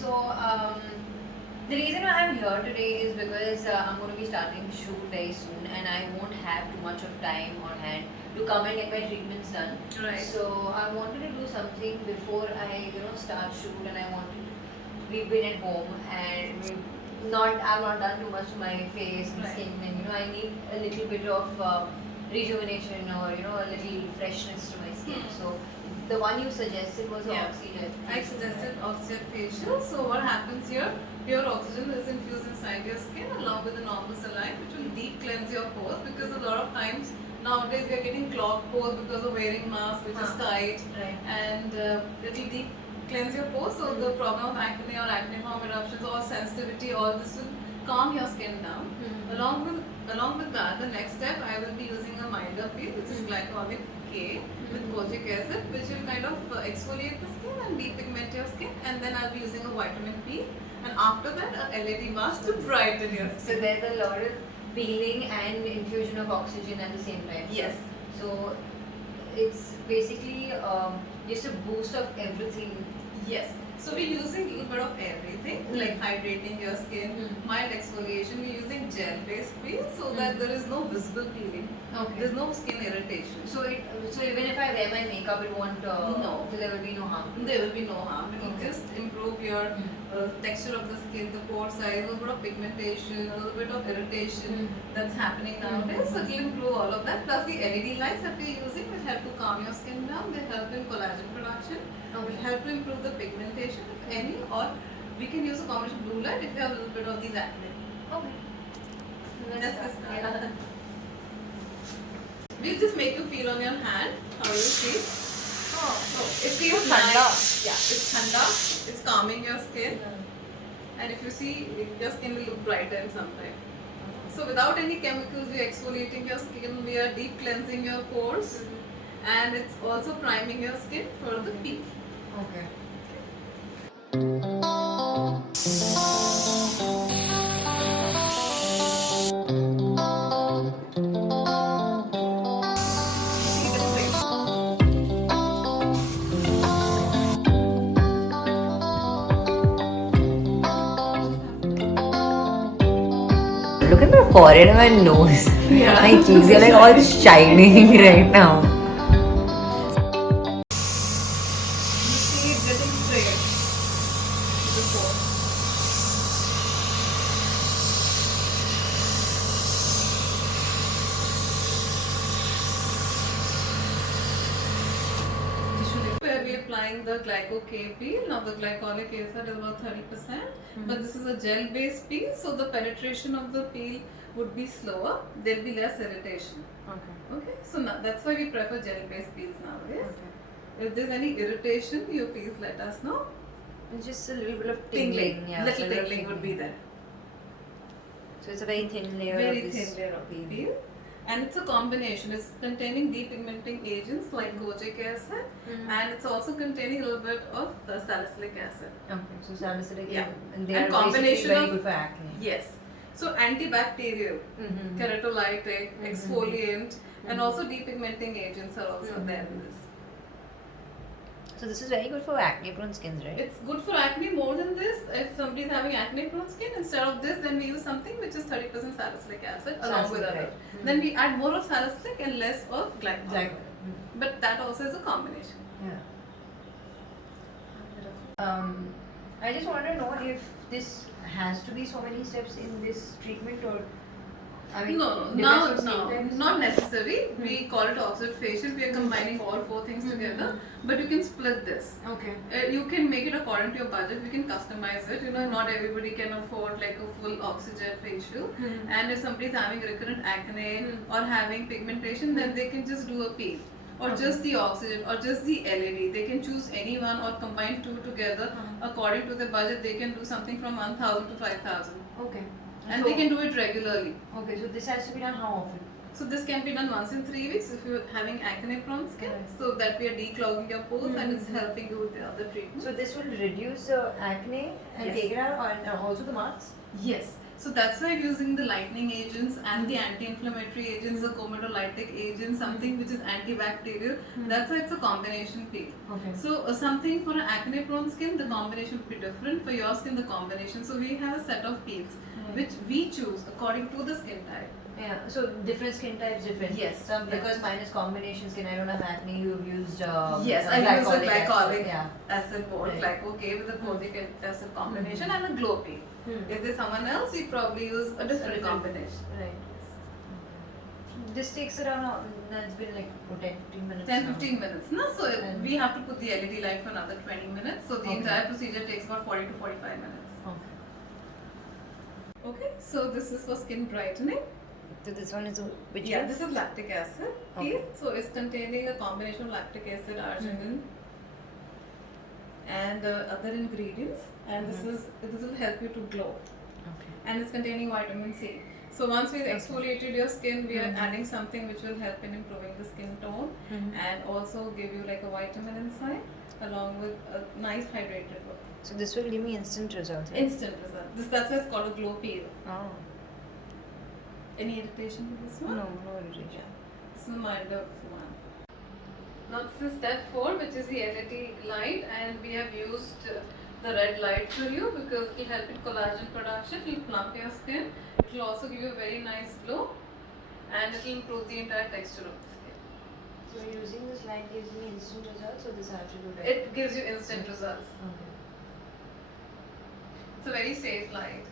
So, the reason why I'm here today is because I'm going to be starting shoot very soon, and I won't have too much of time on hand to come and get my treatments done. Right. So I wanted to do something before I, start shoot, and I wanted to. We've been at home, and I've not done too much to my face and Right. skin, and I need a little bit of rejuvenation or a little freshness to my skin. So the one you suggested was Yeah. oxygen. I suggested oxygen facial. So what happens here? Pure oxygen is infused inside your skin along with the normal saline, which will deep cleanse your pores, because a lot of times nowadays we are getting clogged pores because of wearing masks, which is tight, Right. and it will deep cleanse your pores. So the problem of acne or acneiform eruptions or sensitivity, all this will calm your skin down. Along with that, the next step I will be using a milder peel, which is glycolic K with kojic acid, which will kind of exfoliate the skin and depigment your skin. And then I'll be using a vitamin P, and after that a LED mask to brighten your So skin. there's a lot of peeling and infusion of oxygen at the same time. Yes. So it's basically just a boost of everything. Yes. So we're using a little bit of everything, like hydrating your skin, mild exfoliation. We're using gel-based peel so that there is no visible peeling. Okay. There's no skin irritation. So even if I wear my makeup, it won't. No. So there will be no harm. There will be no harm. It will Okay. just improve your texture of the skin, the pore size, a little bit of pigmentation, a little bit of irritation that's happening nowadays. So it will improve all of that. Plus the LED lights that we're using will help to calm your skin down. They help in collagen production. Will help to improve the pigmentation, if any, or we can use a combination blue light if you have a little bit of these acne. Okay. That's this. We'll just make you feel on your hand how you feel. Oh. It feels Thanda. nice. Yeah, it's thanda. It's calming your skin, and if you see, your skin will look brighter in some time. So without any chemicals, we are exfoliating your skin. We are deep cleansing your pores, and it's also priming your skin for the peak. Okay. Look at my forehead and my nose. Yeah. My cheeks are like all shining right now. You see it getting straight. Before. Where we are applying the glyco K peel. Now the glycolic acid is about 30%, but this is a gel based peel, so the penetration of the peel would be slower. There will be less irritation. Okay, so now that's why we prefer gel based peels nowadays. If there's any irritation, you please let us know. It's just a little bit of Tingling, tingling. Yeah, little a little tingling would be there. So it's a very thin layer Very of this thin layer of peel. peel. And it's a combination. It's containing depigmenting agents like kojic acid, and it's also containing a little bit of salicylic acid. Okay, so salicylic. Yeah. And they And are combination basically very of- good for acne. Yes. So antibacterial, keratolytic, exfoliant, and also depigmenting agents are also there in this. So this is very good for acne prone skins, right? It's good for acne more than this. If somebody is having acne prone skin, instead of this, then we use something which is 30% salicylic acid along with Salicylic, other. right. Then we add more of salicylic and less of glycol. Like, But that also is a combination. yeah. I just want to know if this has to be so many steps in this treatment, or I mean, No, depends on no, skin types? not necessary. We call it oxide facial. We are combining all four things together, but you can split this. Okay. You can make it according to your budget. We can customize it. Not everybody can afford like a full oxygen facial. And if somebody is having recurrent acne or having pigmentation, then they can just do a peel. Or just the oxygen, or just the LED. They can choose any one or combine two together. According to their budget, they can do something from 1,000 to 5,000. Okay. And they can do it regularly. Okay, so this has to be done how often? So this can be done once in 3 weeks if you're having acne prone skin, so that we are declogging your pores and it's helping you with the other treatments. So this will reduce acne and Yes. take it out, and also the marks? Yes. So that's why we're using the lightening agents and the anti-inflammatory agents, the comedolitic agents, something which is antibacterial. That's why it's a combination peel. Okay. So something for an acne-prone skin, the combination would be different. For your skin, the combination. So we have a set of peels which we choose according to the skin type. Yeah, so different skin types, different. Yes, Some yeah. because mine is combination skin. I don't have acne. You've used Yes, I use a glycolic Yeah. acid more, Right. glyco-K with a folic acid combination and a glow peel. If there's someone else, you probably use a different combination. Right. This takes around. That's been like 10-15 minutes. 10-15 minutes. No? So And- we have to put the LED light for another 20 minutes. So the Okay. entire procedure takes about 40 to 45 minutes. Okay. Okay, so this is for skin brightening. So this one is which Yeah, one? this is lactic acid. Okay. Peel. So it's containing a combination of lactic acid, arginine, and other ingredients. And this will help you to glow. Okay. And it's containing vitamin C. So once we've exfoliated your skin, we are adding something which will help in improving the skin tone and also give you like a vitamin inside along with a nice hydrated look. So this will give me instant results. Right? Instant result. That's why it's called a glow peel. Oh. Any irritation with this one? No irritation. This is a milder one. Now this is step 4, which is the LED light, and we have used the red light for you because it will help in collagen production, it will plump your skin, it will also give you a very nice glow, and it will improve the entire texture of the skin. So using this light gives me instant results, or this I have to do that? It gives you instant results. Okay. It's a very safe light.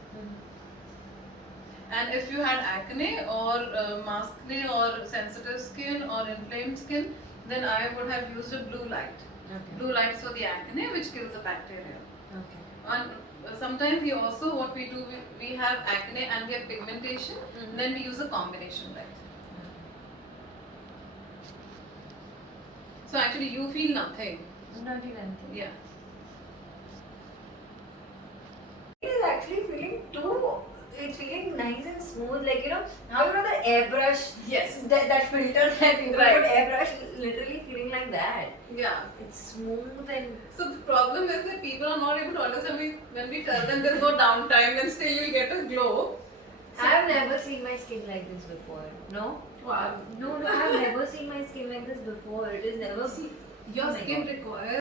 And if you had acne or maskne or sensitive skin or inflamed skin, then I would have used a blue light. Okay. Blue light for the acne, which kills the bacteria. Okay. And sometimes we also, what we do, we have acne and we have pigmentation, then we use a combination light. So actually you feel nothing. Not feel anything. Yeah. It is actually feeling it's feeling nice and smooth, like how the airbrush, Yes. that filter that people Right. put airbrush, literally feeling like that. Yeah. It's smooth and So the problem is that people are not able to understand when we tell them there's no downtime and still you'll get a glow. I've never seen my skin like this before. No? Wow. No, I've never seen my skin like this before. It is never. Your Oh my skin God. requires